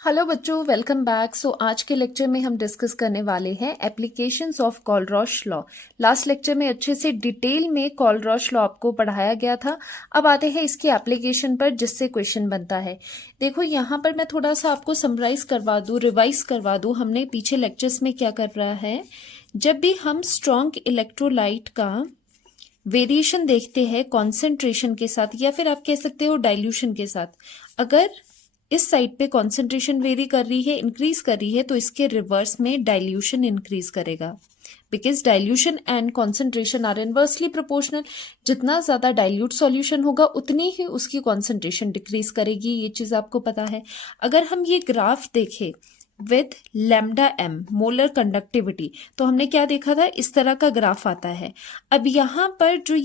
Hello बच्चों, welcome back. आज के लेक्चर में हम डिस्कस करने वाले हैं applications of Kohlrausch law. Last lecture में अच्छे से डिटेल में कोलरॉश लॉ आपको पढ़ाया गया था। अब आते हैं इसकी एप्लीकेशन पर, जिससे क्वेश्चन बनता है। देखो यहाँ पर मैं थोड़ा सा आपको समराइज करवा दूँ, रिवाइज करवा दूँ हमने पीछे लेक्चर्स में क्या कर रहा है। जब भी हम स्ट्रॉन्ग इलेक्ट्रोलाइट का वेरिएशन देखते हैं कॉन्सेंट्रेशन के साथ, या फिर आप कह सकते हो डाइल्यूशन के साथ, अगर इस साइड पे कॉन्सेंट्रेशन वेरी कर रही है, इंक्रीज कर रही है, तो इसके रिवर्स में डाइल्यूशन इंक्रीज करेगा। Because dilution and concentration are inversely proportional. जितना ज्यादा डाइल्यूट सॉल्यूशन होगा उतनी ही उसकी कॉन्सेंट्रेशन डिक्रीज करेगी। ये चीज आपको पता है। अगर हम ये ग्राफ देखें with lambda M molar conductivity, तो हमने क्या देखा था, इस तरह का ग्राफ आता है। अब यहां पर जो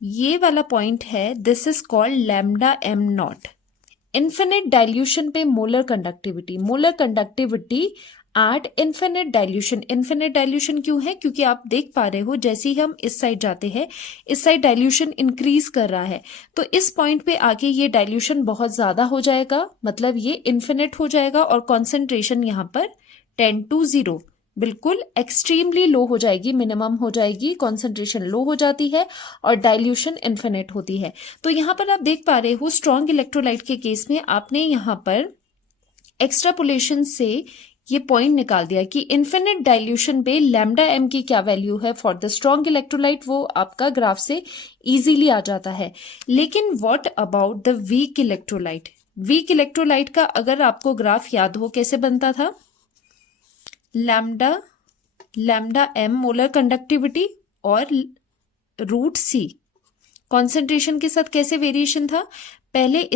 ये वाला पॉइंट है, this is called lambda M naught. Infinite dilution पे molar conductivity at infinite dilution. Infinite dilution क्यों है? क्योंकि आप देख पा रहे हो जैसे ही हम इस साइड जाते हैं, इस साइड डाइल्यूशन इंक्रीज कर रहा है, तो इस पॉइंट पे आके ये डाइल्यूशन बहुत ज्यादा हो जाएगा, मतलब ये इन्फिनिट हो जाएगा और कॉन्सेंट्रेशन यहां पर 10 to 0 बिल्कुल एक्सट्रीमली लो हो जाएगी, मिनिमम हो जाएगी, कॉन्सेंट्रेशन लो हो जाती है और डाइल्यूशन इन्फिनिट होती है। तो यहां पर आप देख पा रहे हो स्ट्रॉन्ग इलेक्ट्रोलाइट के केस में आपने यहां पर एक्सट्रापोलेशन से ये पॉइंट निकाल दिया कि इन्फिनिट डाइल्यूशन पे लैम्डा एम की क्या वैल्यू है फॉर द स्ट्रॉन्ग इलेक्ट्रोलाइट, वो आपका ग्राफ से इजीली आ जाता है। लेकिन what about the weak electrolyte? Weak electrolyte का अगर आपको ग्राफ याद हो, कैसे बनता था, लैम्डा एम मोलर कंडक्टिविटी और रूट सी कॉन्सेंट्रेशन के साथ कैसे वेरिएशन था, पहले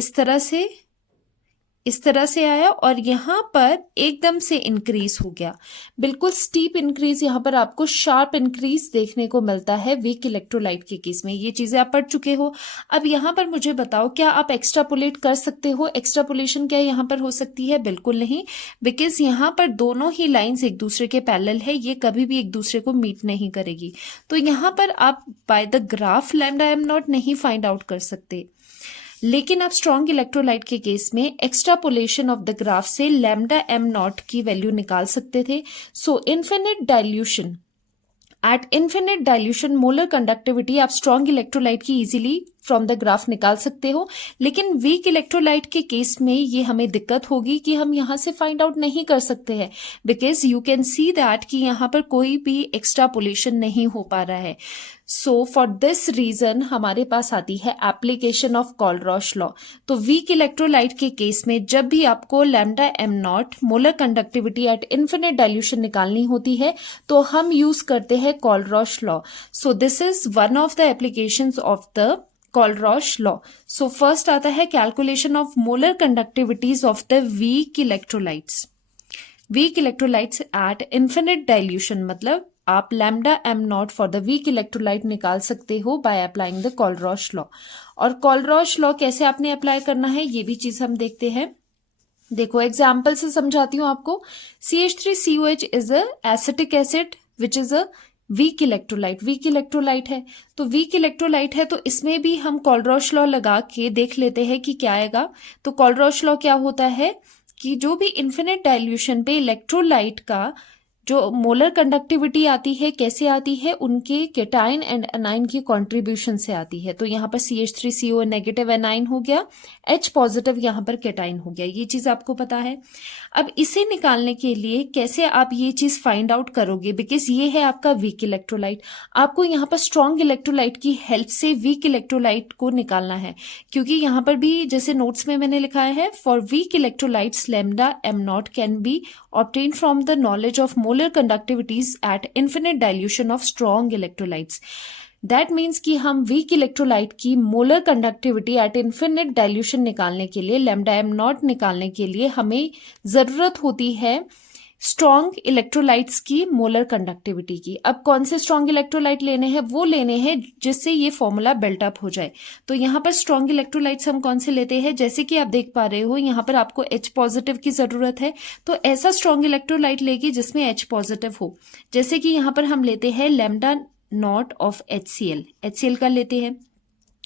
इस तरह से आया और यहां पर एकदम से इंक्रीज हो गया, बिल्कुल स्टीप इंक्रीज, यहां पर आपको शार्प इंक्रीज देखने को मिलता है वीक इलेक्ट्रोलाइट के केस में। ये चीजें आप पढ़ चुके हो। अब यहां पर मुझे बताओ, क्या आप एक्स्ट्रापोलेट कर सकते हो? एक्स्ट्रापोलेशन क्या यहां पर हो सकती है? बिल्कुल नहीं, बिकॉज यहां पर दोनों ही लाइंस एक दूसरे के पैरेलल है, ये कभी भी एक दूसरे को मीट नहीं करेगी। तो यहां पर आप by the graph lambda M naught नहीं फाइंड आउट कर सकते। लेकिन आप स्ट्रॉन्ग इलेक्ट्रोलाइट के केस में एक्सट्रापोलेशन ऑफ द ग्राफ से लैम्डा एम नॉट की वैल्यू निकाल सकते थे। So infinite dilution, at infinite dilution molar conductivity आप स्ट्रॉन्ग इलेक्ट्रोलाइट की इजीली फ्रॉम द ग्राफ निकाल सकते हो। लेकिन वीक इलेक्ट्रोलाइट के केस में ये हमें दिक्कत होगी कि हम यहां से फाइंड आउट नहीं कर सकते हैं, because you can see that कि यहां पर कोई भी एक्स्ट्रापोलेशन नहीं हो पा रहा है। सो फॉर दिस रीजन हमारे पास आती है एप्लीकेशन ऑफ कोलरॉश लॉ। तो वीक इलेक्ट्रोलाइट के केस में जब भी आपको lambda M naught molar conductivity at infinite dilution निकालनी होती है, तो हम यूज करते हैं Kohlrausch law. So this is one of the applications of the Kohlrausch law. So first आता है calculation of molar conductivities of the weak electrolytes. Weak electrolytes at infinite dilution, मतलब आप lambda M naught for the weak electrolyte निकाल सकते हो by applying the Kohlrausch law. और Kohlrausch law कैसे आपने अप्लाई करना है, ये भी चीज हम देखते हैं। देखो एग्जाम्पल से समझाती हूं आपको। CH3COH is a acetic acid which is a weak electrolyte. Weak electrolyte है, तो वीक इलेक्ट्रोलाइट है, तो इसमें भी हम कोलरॉश लॉ लगा के देख लेते हैं कि क्या आएगा। तो कोलरॉश लॉ क्या होता है कि जो भी इन्फिनिट डाइल्यूशन पे इलेक्ट्रोलाइट का जो मोलर कंडक्टिविटी आती है, कैसे आती है, उनके केटाइन एंड एनाइन की कंट्रीब्यूशन से आती है। तो यहाँ पर CH3CO नेगेटिव एनाइन हो गया, H पॉजिटिव यहाँ पर केटाइन हो गया। ये चीज आपको पता है। अब इसे निकालने के लिए कैसे आप ये चीज फाइंड आउट करोगे, बिकॉज ये है आपका वीक इलेक्ट्रोलाइट। आपको यहाँ पर स्ट्रॉन्ग इलेक्ट्रोलाइट की हेल्प से वीक इलेक्ट्रोलाइट को निकालना है, क्योंकि यहाँ पर भी जैसे नोट्स में मैंने लिखा है, for weak electrolytes lambda M not can be obtained from the knowledge of molar conductivities at infinite dilution of strong electrolytes. That means कि हम weak electrolyte की molar conductivity at infinite dilution निकालने के लिए, lambda m naught निकालने के लिए हमें जरूरत होती है स्ट्रॉन्ग इलेक्ट्रोलाइट्स की मोलर कंडक्टिविटी की। अब कौन से स्ट्रॉन्ग इलेक्ट्रोलाइट लेने हैं? वो लेने हैं जिससे ये फॉर्मूला बिल्टअप हो जाए। तो यहाँ पर स्ट्रॉन्ग इलेक्ट्रोलाइट्स हम कौन से लेते हैं? जैसे कि आप देख पा रहे हो यहाँ पर आपको H पॉजिटिव की जरूरत है, तो ऐसा स्ट्रॉन्ग इलेक्ट्रोलाइट लेगी जिसमें H पॉजिटिव हो। जैसे कि यहाँ पर हम लेते हैं लैम्डा नॉट ऑफ HCl का लेते हैं।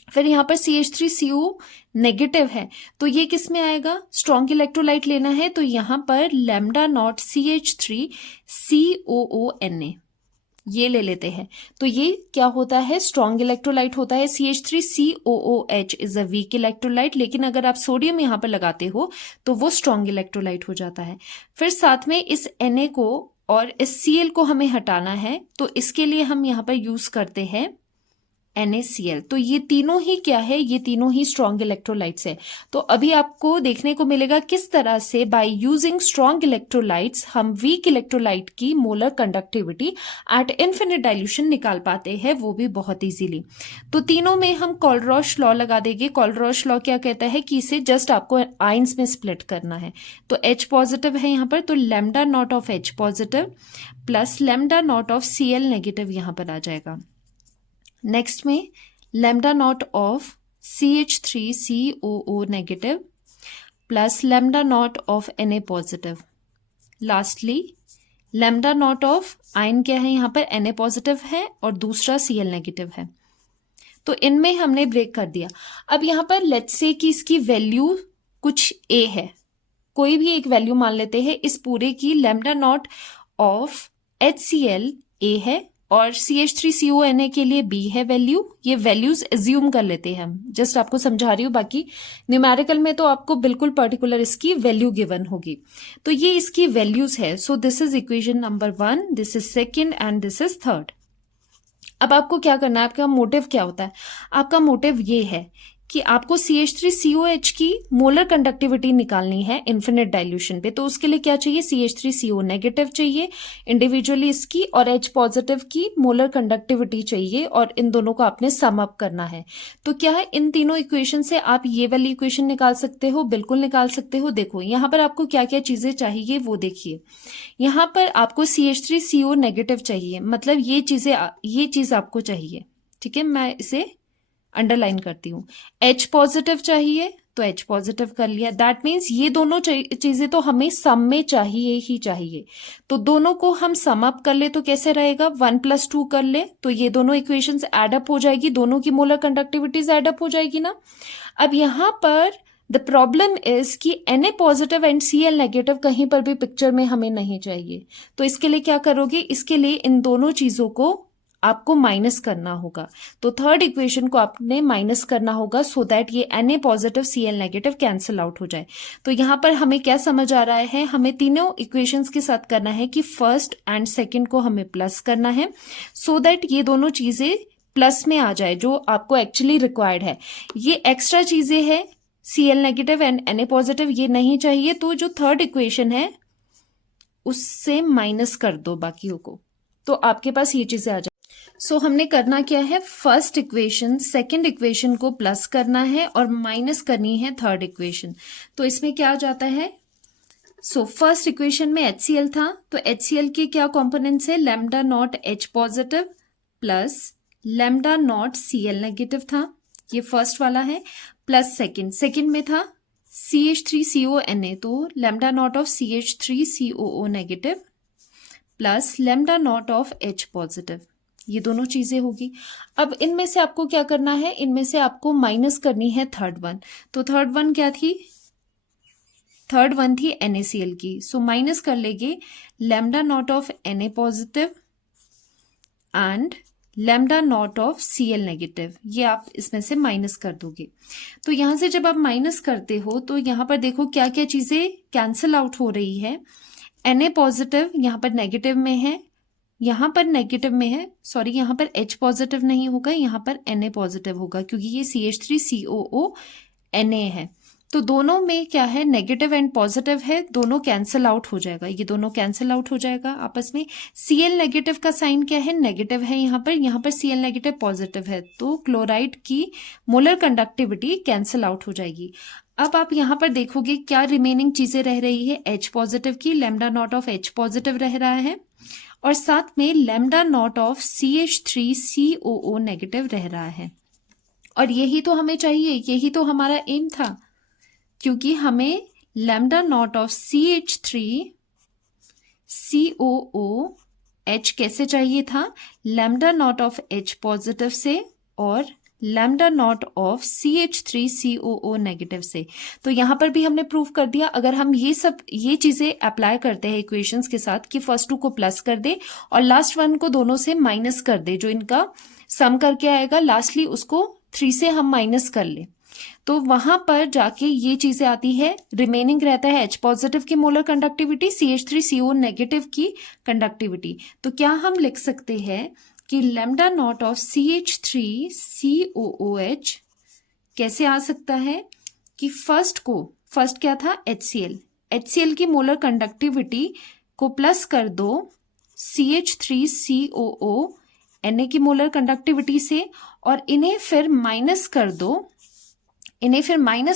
फिर यहाँ पर CH3CO नेगेटिव है, तो ये किस में आएगा, स्ट्रॉन्ग इलेक्ट्रोलाइट लेना है, तो यहाँ पर लैम्डा नॉट CH3COONA ये ले लेते हैं। तो ये क्या होता है, स्ट्रॉन्ग इलेक्ट्रोलाइट होता है। CH3COOH is a weak electrolyte, लेकिन अगर आप सोडियम यहाँ पर लगाते हो तो वो स्ट्रॉन्ग इलेक्ट्रोलाइट हो जाता है। फिर साथ में इस Na को और इस Cl को हमें हटाना है, तो इसके लिए हम यहाँ पर यूज करते हैं NaCl। तो ये तीनों ही क्या है, ये तीनों ही स्ट्रॉन्ग इलेक्ट्रोलाइट्स है। तो अभी आपको देखने को मिलेगा किस तरह से बाय यूजिंग स्ट्रॉन्ग इलेक्ट्रोलाइट्स हम वीक इलेक्ट्रोलाइट की molar conductivity at infinite dilution निकाल पाते हैं, वो भी बहुत इजीली। तो तीनों में हम कोलरॉश लॉ लगा देंगे। कोलरॉश लॉ क्या कहता है कि इसे जस्ट आपको आइंस में स्प्लिट करना है। तो H पॉजिटिव है यहाँ पर, तो lambda naught of H positive plus lambda naught of Cl negative यहाँ पर आ जाएगा। नेक्स्ट में lambda naught of CH3COO negative plus lambda naught of Na positive. Lastly lambda naught of ion क्या है, यहाँ पर Na पॉजिटिव है और दूसरा Cl नेगेटिव है। तो इनमें हमने ब्रेक कर दिया। अब यहाँ पर लेट्स से कि इसकी वैल्यू कुछ A है, कोई भी एक वैल्यू मान लेते हैं इस पूरे की। Lambda naught of HCl A है और CH3CONA के लिए B है वैल्यू। ये वैल्यूज एज्यूम कर लेते हैं हम, जस्ट आपको समझा रही हूँ, बाकी न्यूमेरिकल में तो आपको बिल्कुल पर्टिकुलर इसकी वैल्यू गिवन होगी। तो ये इसकी वैल्यूज है। सो this is equation number 1, this is second and this is third. अब आपको क्या करना है, आपका मोटिव क्या होता है, आपका मोटिव ये है कि आपको CH3COH की मोलर कंडक्टिविटी निकालनी है इन्फिनिट डाइल्यूशन पे। तो उसके लिए क्या चाहिए, CH3CO नेगेटिव चाहिए इंडिविजुअली इसकी, और H पॉजिटिव की मोलर कंडक्टिविटी चाहिए, और इन दोनों को आपने सम अप करना है। तो क्या है, इन तीनों इक्वेशन से आप ये वाली इक्वेशन निकाल सकते हो, बिल्कुल निकाल सकते हो। देखो यहाँ पर आपको क्या क्या चीजें चाहिए वो देखिए। यहाँ पर आपको CH3CO नेगेटिव चाहिए, मतलब ये चीज आपको चाहिए, ठीक है। मैं इसे अंडरलाइन करती हूँ। H पॉजिटिव चाहिए तो H पॉजिटिव कर लिया। दैट मीन्स ये दोनों चीजें तो हमें सम में चाहिए ही चाहिए। तो दोनों को हम सम अप कर ले तो कैसे रहेगा, 1 + 2 कर ले तो ये दोनों इक्वेशंस एड अप हो जाएगी, दोनों की मोलर कंडक्टिविटीज एड अप हो जाएगी ना। अब यहाँ पर द प्रॉब्लम इज कि Na positive and Cl negative कहीं पर भी पिक्चर में हमें नहीं चाहिए। तो इसके लिए क्या करोगे, इसके लिए इन दोनों चीजों को आपको माइनस करना होगा। तो थर्ड इक्वेशन को आपने माइनस करना होगा सो दैट ये Na positive Cl negative cancel out हो जाए। तो यहाँ पर हमें क्या समझ आ रहा है, हमें तीनों इक्वेशंस के साथ करना है कि फर्स्ट एंड सेकंड को हमें प्लस करना है सो दैट ये दोनों चीजें प्लस में आ जाए जो आपको एक्चुअली रिक्वायर्ड है। ये एक्स्ट्रा चीजें है Cl negative and Na positive, ये नहीं चाहिए। तो जो थर्ड इक्वेशन है उससे माइनस कर दो बाकियों को, तो आपके पास ये चीजें आ जाए। सो हमने करना क्या है, फर्स्ट इक्वेशन सेकंड इक्वेशन को प्लस करना है और माइनस करनी है थर्ड इक्वेशन। तो इसमें क्या आ जाता है, सो फर्स्ट इक्वेशन में HCl था, तो HCl के क्या कॉम्पोनेंट्स है, lambda naught H positive plus lambda naught Cl negative था, ये फर्स्ट वाला है, प्लस सेकंड में था CH3CONA, तो lambda naught of CH3COO negative plus lambda naught of H positive, ये दोनों चीजें होगी। अब इनमें से आपको क्या करना है, इनमें से आपको माइनस करनी है थर्ड वन। तो थर्ड वन क्या थी, थर्ड वन थी NaCl की। सो माइनस कर लेंगे lambda naught of Na positive and lambda naught of Cl negative, ये आप इसमें से माइनस कर दोगे। तो यहां से जब आप माइनस करते हो तो यहां पर देखो क्या क्या चीजें कैंसिल आउट हो रही है। Na पॉजिटिव यहां पर नेगेटिव में है, यहां पर नेगेटिव में है, सॉरी यहां पर H पॉजिटिव नहीं होगा, यहां पर Na पॉजिटिव होगा क्योंकि ये CH3COO Na है। तो दोनों में क्या है, नेगेटिव एंड पॉजिटिव है, दोनों कैंसिल आउट हो जाएगा, ये दोनों कैंसिल आउट हो जाएगा आपस में। Cl नेगेटिव का साइन क्या है, नेगेटिव है यहाँ पर Cl नेगेटिव पॉजिटिव है, तो क्लोराइड की मोलर कंडक्टिविटी कैंसिल आउट हो जाएगी। अब आप यहाँ पर देखोगे क्या रिमेनिंग चीजें रह रही है, H पॉजिटिव की lambda naught of H positive रह रहा है और साथ में lambda naught of CH3COO negative रह रहा है। और यही तो हमें चाहिए, यही तो हमारा एम था, क्योंकि हमें लैम्डा नॉट ऑफ CH3COOH कैसे चाहिए था, lambda naught of H positive से और lambda naught of CH3COO negative से। तो यहाँ पर भी हमने प्रूव कर दिया। अगर हम ये चीजें अप्लाई करते हैं इक्वेशंस के साथ कि फर्स्ट टू को प्लस कर दे और लास्ट वन को दोनों से माइनस कर दे, जो इनका सम करके आएगा लास्टली उसको 3 से हम माइनस कर ले, तो वहां पर जाके ये चीजें आती है। रिमेनिंग रहता है H पॉजिटिव की मोलर कंडक्टिविटी, CH3CO नेगेटिव की कंडक्टिविटी। तो क्या हम लिख सकते हैं कि लैम्डा नॉट ऑफ CH3COOH कैसे आ सकता है कि फर्स्ट क्या था HCl की मोलर कंडक्टिविटी को प्लस कर दो CH3COO Na की मोलर कंडक्टिविटी से, और इन्हें फिर माइनस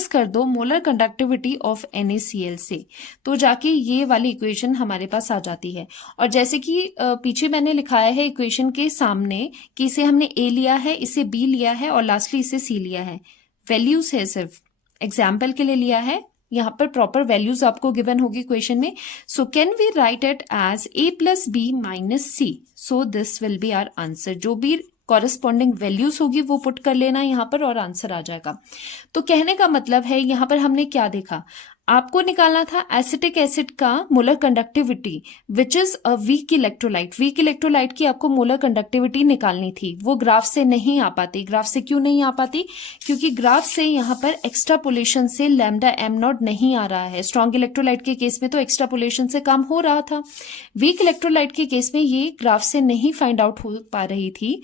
कर दो मोलर कंडक्टिविटी ऑफ NaCl से, तो जाके ये वाली इक्वेशन हमारे पास आ जाती है। और जैसे कि पीछे मैंने लिखाया है इक्वेशन के सामने कि इसे हमने A लिया है, इसे B लिया है और लास्टली इसे C लिया है। वैल्यूज है, सिर्फ एग्जाम्पल के लिए लिया है, यहाँ पर प्रॉपर वैल्यूज आपको गिवन होगी क्वेश्चन में। So can we write it as A + B - C, so this will be our answer. जो भी कॉरेस्पॉन्डिंग वैल्यूज होगी वो पुट कर लेना यहाँ पर और आंसर आ जाएगा। तो कहने का मतलब है यहाँ पर हमने क्या देखा, आपको निकालना था एसिटिक एसिड का molar conductivity which is a weak electrolyte. Weak electrolyte की आपको मोलर कंडक्टिविटी निकालनी थी, वो ग्राफ से नहीं आ पाती। ग्राफ से क्यों नहीं आ पाती? क्योंकि ग्राफ से यहाँ पर एक्स्ट्रापोलेशन से लैम्डा m नॉट नहीं आ रहा है। स्ट्रॉन्ग इलेक्ट्रोलाइट के केस में तो एक्स्ट्रापोलेशन से काम हो रहा था, वीक इलेक्ट्रोलाइट के केस में ये ग्राफ से नहीं फाइंड आउट हो पा रही थी।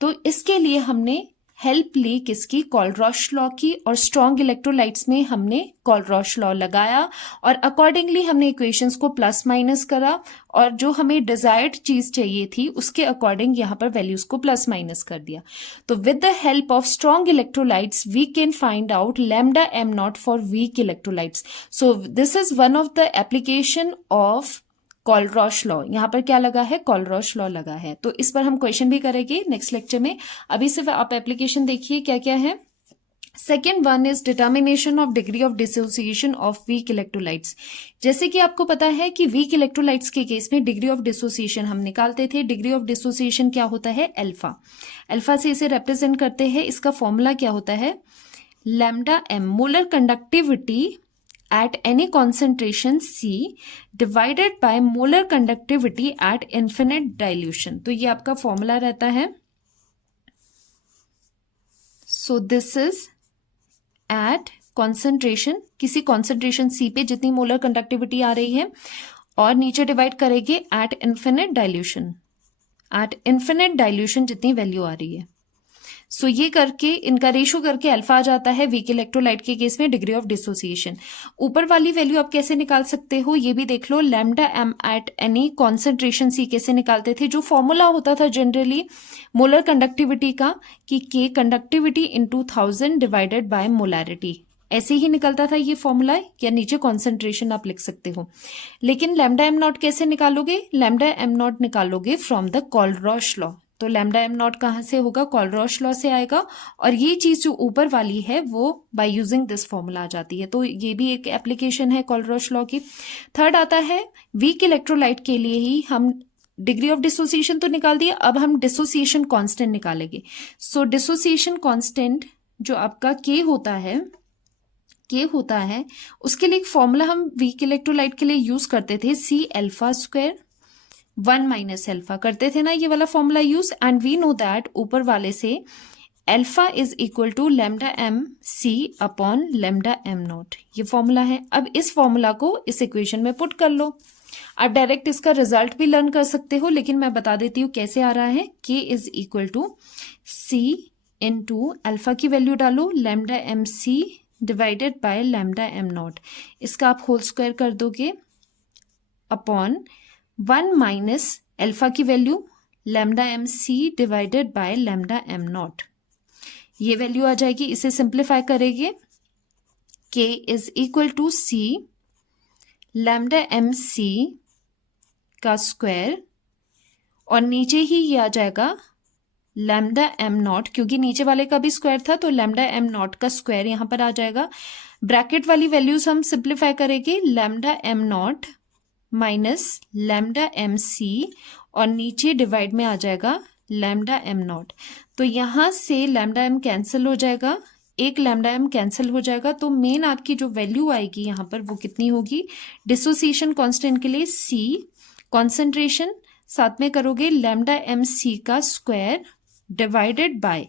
तो इसके लिए हमने हेल्प ली किसकी? कॉलरॉश लॉ की, और स्ट्रॉन्ग इलेक्ट्रोलाइट्स में हमने कॉलरॉश लॉ लगाया और अकॉर्डिंगली हमने इक्वेशंस को प्लस माइनस करा, और जो हमें डिजायर्ड चीज चाहिए थी उसके अकॉर्डिंग यहाँ पर वैल्यूज को प्लस माइनस कर दिया। तो with the help of strong electrolytes we can find out lambda m naught for weak electrolytes. So this is one of the application of Kohlrausch law. यहाँ पर क्या लगा है? कॉलरॉश लॉ लगा है। तो इस पर हम क्वेश्चन भी करेंगे नेक्स्ट लेक्चर में। अभी सिर्फ आप एप्लीकेशन देखिए क्या क्या है। Second one is determination of degree of dissociation of weak electrolytes. जैसे कि आपको पता है कि वीक इलेक्ट्रोलाइट्स के केस में डिग्री ऑफ डिसोसिएशन हम निकालते थे। डिग्री ऑफ डिसोसिएशन क्या होता है? अल्फा। अल्फा से इसे रिप्रेजेंट करते हैं। इसका फॉर्मूला क्या होता है? Lambda m molar conductivity at any concentration C divided by molar conductivity at infinite dilution। तो ये आपका फॉर्मूला रहता है। So this is at concentration, किसी concentration C पे जितनी मोलर कंडक्टिविटी आ रही है, और नीचे डिवाइड करेंगे at infinite dilution, at infinite dilution जितनी वैल्यू आ रही है। सो ये करके इनका रेशो करके अल्फा आ जाता है वीक इलेक्ट्रोलाइट के केस में डिग्री ऑफ डिसोसिएशन। ऊपर वाली वैल्यू आप कैसे निकाल सकते हो ये भी देख लो। Lambda m at any concentration C कैसे निकालते थे? जो फॉर्मूला होता था जनरली मोलर कंडक्टिविटी का कि K conductivity into 1000 divided by molarity, ऐसे ही निकलता था ये फॉर्मूला, या नीचे कॉन्सेंट्रेशन आप लिख सकते हो। लेकिन लैम्डा m नॉट कैसे निकालोगे? लैम्डा m नॉट निकालोगे फ्रॉम द कॉलरॉश लॉ। तो लैम्डा m नॉट कहाँ से होगा? कॉलरॉश लॉ से आएगा, और ये चीज जो ऊपर वाली है वो बाय यूजिंग दिस फॉर्मूला आ जाती है। तो ये भी एक एप्लीकेशन है कॉलरॉश लॉ की। थर्ड आता है वीक इलेक्ट्रोलाइट के लिए ही हम डिग्री ऑफ डिसोसिएशन तो निकाल दिया, अब हम डिसोसिएशन कांस्टेंट निकालेंगे। सो डिसोसिएशन कांस्टेंट जो आपका K होता है उसके लिए एक फॉर्मूला हम वीक इलेक्ट्रोलाइट के लिए यूज करते थे, C alpha square 1 minus alpha करते थे ना, ये वाला formula use. And we know that ऊपर वाले से alpha is equal to lambda m C upon lambda m not, ये फॉर्मूला है। अब इस फॉर्मूला को इस इक्वेशन में पुट कर लो। आप डायरेक्ट इसका रिजल्ट भी लर्न कर सकते हो, लेकिन मैं बता देती हूँ कैसे आ रहा है। K is equal to C into alpha की वैल्यू डालो lambda m C divided by lambda m not, इसका आप होल स्क्वायर कर दोगे अपॉन 1 माइनस अल्फा की value lambda m C divided by lambda m not, ये वैल्यू आ जाएगी। इसे सिंप्लीफाई करेंगे K is equal to C lambda m C का स्क्वायर, और नीचे ही ये आ जाएगा लैम्डा m नॉट, क्योंकि नीचे वाले का भी स्क्वायर था तो लैम्डा m नॉट का स्क्वायर यहां पर आ जाएगा। ब्रैकेट वाली वैल्यूज हम सिंप्लीफाई करेंगे lambda m not minus lambda m C, और नीचे डिवाइड में आ जाएगा लैम्डा एम नॉट। तो यहाँ से लैम्डा एम कैंसिल हो जाएगा, एक लैम्डा एम कैंसिल हो जाएगा, तो मेन आपकी जो वैल्यू आएगी यहाँ पर वो कितनी होगी, डिसोसिएशन कांस्टेंट के लिए सी, कॉन्सेंट्रेशन साथ में करोगे लैम्डा एम सी का square divided by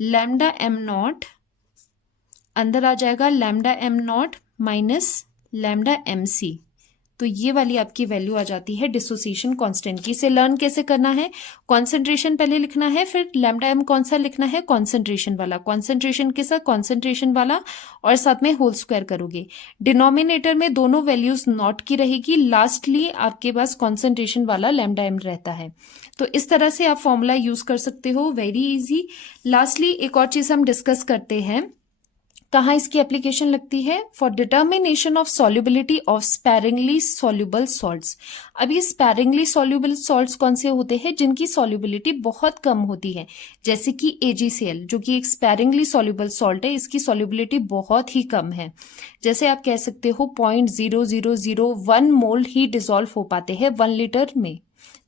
lambda M not, अंदर आ जाएगा lambda M not minus lambda M C. तो ये वाली आपकी वैल्यू आ जाती है डिसोसिएशन कांस्टेंट की। इसे लर्न कैसे करना है, कॉन्सेंट्रेशन पहले लिखना है, फिर लैम्डा एम कौन सा लिखना है, कॉन्सेंट्रेशन वाला, कॉन्सेंट्रेशन के साथ कॉन्सेंट्रेशन वाला और साथ में होल स्क्वायर करोगे। डिनोमिनेटर में दोनों वैल्यूज नॉट की रहेगी, लास्टली आपके पास कॉन्सेंट्रेशन वाला लैम्डा एम रहता है। तो इस तरह से आप फॉर्मूला यूज कर सकते हो, वेरी इजी। लास्टली एक और चीज हम डिस्कस करते हैं, कहाँ इसकी एप्लीकेशन लगती है, for determination of solubility of sparingly soluble salts. अब ये स्पैरिंगली सॉल्युबल सॉल्ट्स कौन से होते हैं, जिनकी सॉल्युबिलिटी बहुत कम होती है, जैसे कि AgCl जो कि एक स्पैरिंगली सॉल्युबल सॉल्ट है, इसकी सॉल्युबिलिटी बहुत ही कम है। जैसे आप कह सकते हो 0.0001 मोल ही डिसॉल्व हो पाते हैं 1 लीटर में,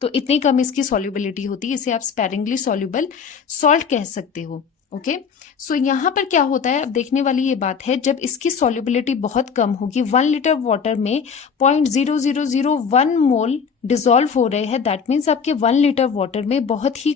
तो इतनी कम इसकी सॉल्युबिलिटी होती है, इसे आप स्पैरिंगली सॉल्युबल सॉल्ट कह सकते हो। ओके, सो यहाँ पर क्या होता है, अब देखने वाली ये बात है, जब इसकी सॉल्युबिलिटी बहुत कम होगी, 1 लीटर वाटर में 0.0001 मोल डिसॉल्व हो रहे हैं, दैट मीन्स आपके 1 लीटर वाटर में बहुत ही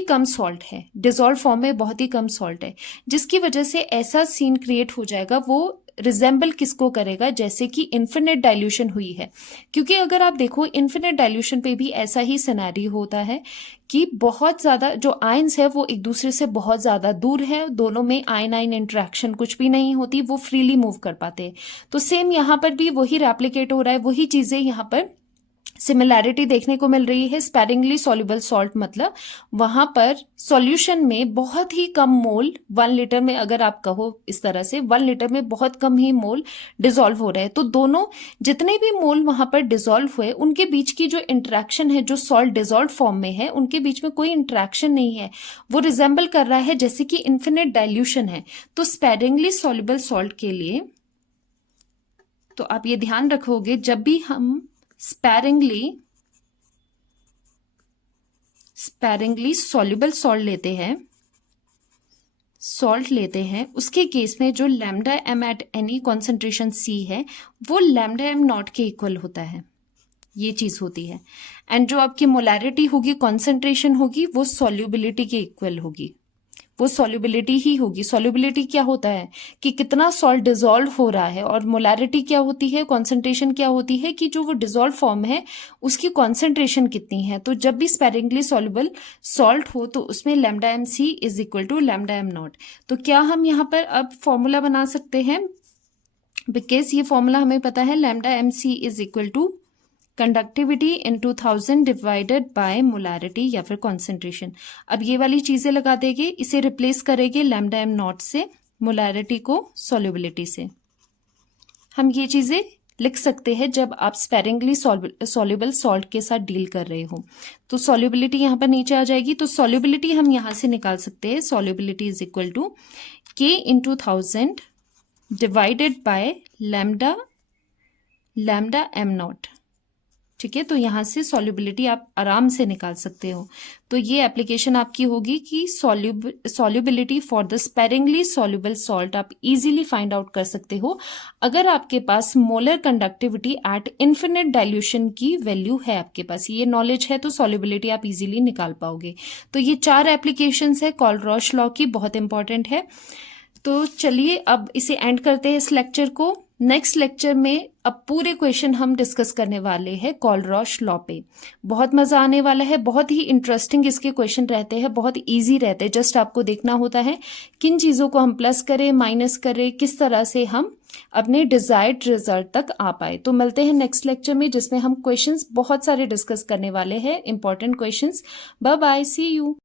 कम सॉल्ट है, डिसॉल्व फॉर्म में बहुत ही कम सॉल्ट है, जिसकी वजह से ऐसा सीन क्रिएट हो जाएगा, वो रिजेंबल किसको करेगा, जैसे कि इन्फिनिट डाइल्यूशन हुई है। क्योंकि अगर आप देखो इन्फिनिट डाइल्यूशन पे भी ऐसा ही सिनेरियो होता है कि बहुत ज्यादा जो आयंस है वो एक दूसरे से बहुत ज्यादा दूर है, दोनों में आयन आयन इंटरेक्शन कुछ भी नहीं होती, वो फ्रीली मूव कर पाते हैं। तो सेम यहाँ पर भी वही रेप्लिकेट हो रहा है, वही चीजें यहाँ पर सिमिलैरिटी देखने को मिल रही है। स्पैरिंगली सॉल्युबल सॉल्ट मतलब वहां पर सॉल्यूशन में बहुत ही कम मोल, 1 लीटर में अगर आप कहो इस तरह से 1 लीटर में बहुत कम ही मोल डिसॉल्व हो रहे हैं, तो दोनों जितने भी मोल वहां पर डिसॉल्व हुए उनके बीच की जो इंटरेक्शन है, जो सॉल्ट डिसॉल्व फॉर्म में है उनके बीच में कोई इंटरेक्शन नहीं है, वो रिजेंबल कर रहा है जैसे कि इन्फिनिट डाइल्यूशन है। तो स्पैरिंगली सॉल्युबल सॉल्ट के लिए तो आप ये ध्यान रखोगे, जब भी हम स्पैरिंगली सॉल्युबल सॉल्ट लेते हैं, उसके केस में जो lambda M at any concentration C है वो लैम्डा एम नॉट के इक्वल होता है, ये चीज होती है। एंड जो आपकी मोलैरिटी होगी, कॉन्सेंट्रेशन होगी, वो सॉल्युबिलिटी के इक्वल होगी, वो सॉल्युबिलिटी ही होगी। सॉल्युबिलिटी क्या होता है कि कितना सॉल्ट डिसॉल्व हो रहा है, और मोलैरिटी क्या होती है, कॉन्सेंट्रेशन क्या होती है कि जो वो डिसॉल्व फॉर्म है उसकी कॉन्सेंट्रेशन कितनी है। तो जब भी स्पैरिंगली सॉल्युबल सॉल्ट हो तो उसमें lambda M C is equal to lambda M not. तो क्या हम यहाँ पर अब फॉर्मूला बना सकते हैं, बिकॉज ये फॉर्मूला हमें पता है, lambda M C is equal to conductivity into 1000 divided by molarity या फिर कॉन्सेंट्रेशन। अब ये वाली चीजें लगा देंगे, इसे रिप्लेस करेंगे लैम्डा एम नॉट से, मोलैरिटी को सॉल्युबिलिटी से। हम ये चीजें लिख सकते हैं जब आप स्पैरिंगली सॉल्युबल सॉल्ट के साथ डील कर रहे हो। तो सॉल्युबिलिटी यहाँ पर नीचे आ जाएगी, तो सॉल्युबिलिटी हम यहाँ से निकाल सकते हैं, solubility is equal to K into 1000 divided by lambda M not. ठीक है, तो यहां से सॉल्युबिलिटी आप आराम से निकाल सकते हो। तो ये एप्लीकेशन आपकी होगी कि solubility for the sparingly soluble salt आप इजीली फाइंड आउट कर सकते हो अगर आपके पास molar conductivity at infinite dilution की वैल्यू है, आपके पास ये नॉलेज है, तो सॉल्युबिलिटी आप इजीली निकाल पाओगे। तो ये 4 एप्लीकेशंस है कॉलरॉश लॉ की, बहुत इंपॉर्टेंट है। तो चलिए अब इसे एंड करते हैं इस लेक्चर को। नेक्स्ट लेक्चर में अब पूरे क्वेश्चन हम डिस्कस करने वाले हैं कॉलरॉश लॉ पे। बहुत मजा आने वाला है, बहुत ही इंटरेस्टिंग इसके क्वेश्चन रहते हैं, बहुत इजी रहते हैं। जस्ट आपको देखना होता है किन चीजों को हम प्लस करें, माइनस करें, किस तरह से हम अपने डिजायर्ड रिजल्ट तक आ पाए। तो मिलते हैं नेक्स्ट लेक्चर में जिसमें हम क्वेश्चंस बहुत सारे डिस्कस करने वाले हैं, important questions. Bye bye, see you.